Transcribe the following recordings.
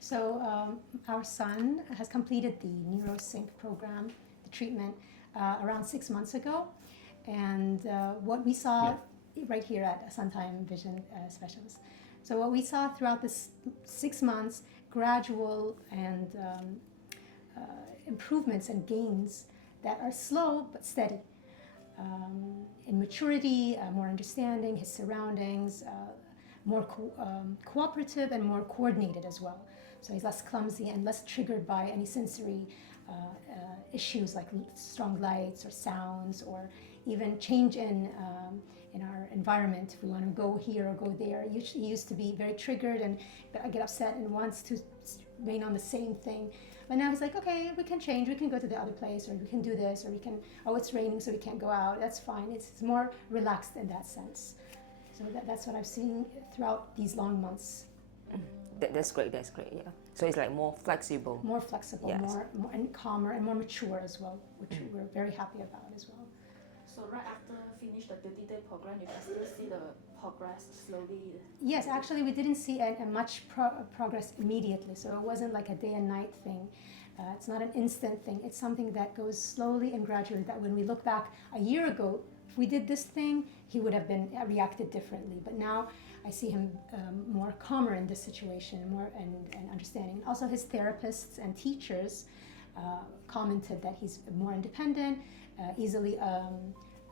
So our son has completed the NeuroSync program, the treatment, around 6 months ago. And what we saw right here at Suntime Vision Specialists. So what we saw throughout this 6 months, gradual and improvements and gains that are slow but steady. In maturity, more understanding his surroundings, more cooperative and more coordinated as well. So he's less clumsy and less triggered by any sensory issues like strong lights or sounds, or even change in our environment. If we want to go here or go there, he used to be very triggered and get upset and wants to remain on the same thing. But now he's like, okay, we can change. We can go to the other place, or we can do this, or we can. Oh, it's raining, so we can't go out. That's fine. It's more relaxed in that sense. So that's what I've seen throughout these long months. That's great. Yeah. So it's like more flexible. More flexible, yes. more and calmer and more mature as well, which we're very happy about as well. So right after finish the 30-day program, you can still see the progress slowly? Yes, actually we didn't see a much progress immediately, so it wasn't like a day and night thing. It's not an instant thing. It's something that goes slowly and gradually, that when we look back a year ago, if we did this thing, he would have been reacted differently. But now I see him more calmer in this situation, more and understanding. Also his therapists and teachers commented that he's more independent, easily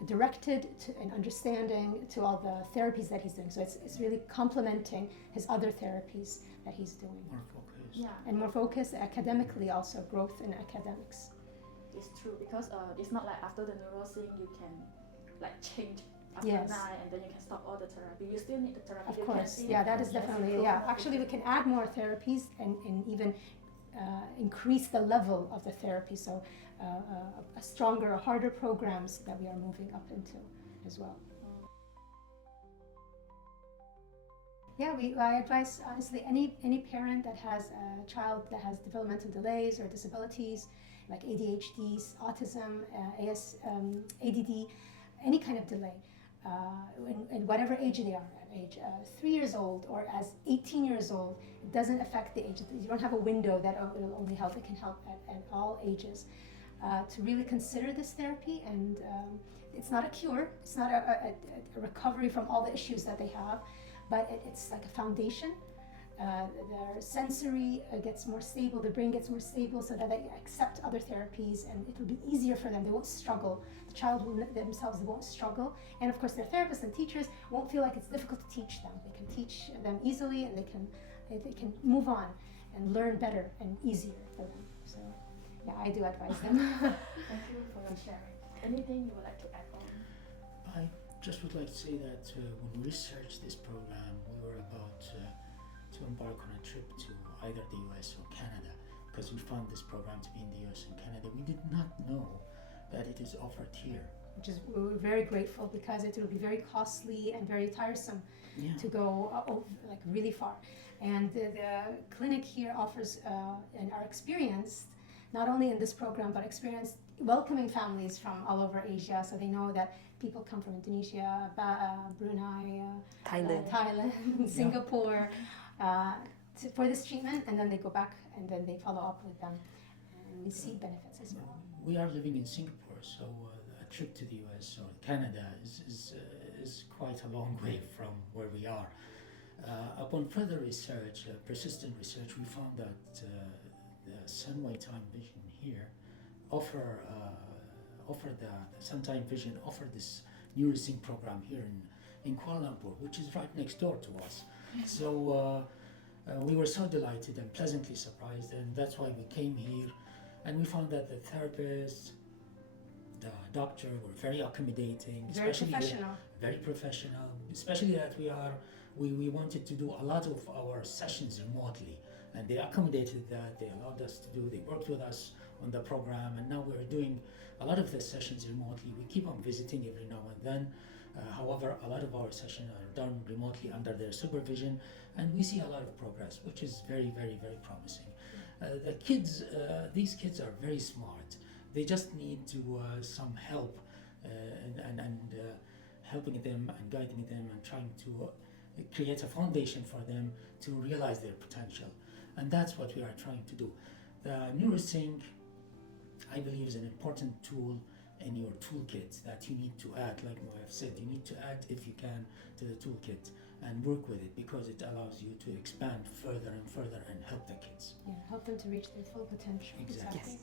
directed to, and understanding to all the therapies that he's doing. So it's really complementing his other therapies that he's doing. More focused. Yeah. And more focused academically also, growth in academics. It's true, because it's not like after the NeuroSync you can like change after Yes. 9 and then you can stop all the therapy. You still need the therapy. Of You course, can see yeah, that is definitely, yeah. Actually, we can add more therapies and even increase the level of the therapy. So a stronger, harder programs that we are moving up into as well. Yeah, I advise, honestly, any parent that has a child that has developmental delays or disabilities, like ADHD, autism, ADD, any kind of delay, in whatever age they are, at age 3 years old or as 18 years old, it doesn't affect the age. You don't have a window that it will only help. It can help at all ages. To really consider this therapy, and it's not a cure. It's not a recovery from all the issues that they have, but it's like a foundation. Their sensory gets more stable, the brain gets more stable, so that they accept other therapies, and it will be easier for them. They won't struggle. The child will themselves won't struggle, and of course their therapists and teachers won't feel like it's difficult to teach them. They can teach them easily, and they can move on and learn better and easier for them. So yeah, I do advise them. Thank you for your sharing. Anything you would like to add on? I just would like to say that when we researched this program, we were about to embark on a trip to either the US or Canada, because we found this program to be in the US and Canada. We did not know that it is offered here. Which is, we're very grateful, because it will be very costly and very tiresome to go like really far. And the clinic here offers, and are experienced, not only in this program, but experienced welcoming families from all over Asia. So they know that people come from Indonesia, Brunei, Thailand, Singapore, for this treatment, and then they go back and then they follow up with them, and we see benefits as well. We are living in Singapore, so a trip to the US or Canada is quite a long way from where we are. Upon further research, persistent research, we found that the Sunway Time Vision here offer the Suntime Vision offer this NeuroSync program here in Kuala Lumpur, which is right next door to us. So we were so delighted and pleasantly surprised, and that's why we came here. And we found that the therapists, the doctor were very accommodating, Very professional. Very professional, especially that we wanted to do a lot of our sessions remotely, and they accommodated that. They allowed us to do. They worked with us on the program, and now we're doing a lot of the sessions remotely. We keep on visiting every now and then. However, a lot of our sessions are done remotely under their supervision, and we see a lot of progress, which is very, very, very promising. The kids, these kids are very smart. They just need to some help and helping them and guiding them and trying to create a foundation for them to realize their potential. And that's what we are trying to do. The NeuroSync, I believe, is an important tool in your toolkit that you need to add. Like I've said, you need to add, if you can, to the toolkit and work with it, because it allows you to expand further and further and help the kids. Yeah, help them to reach their full potential. Exactly. Yes.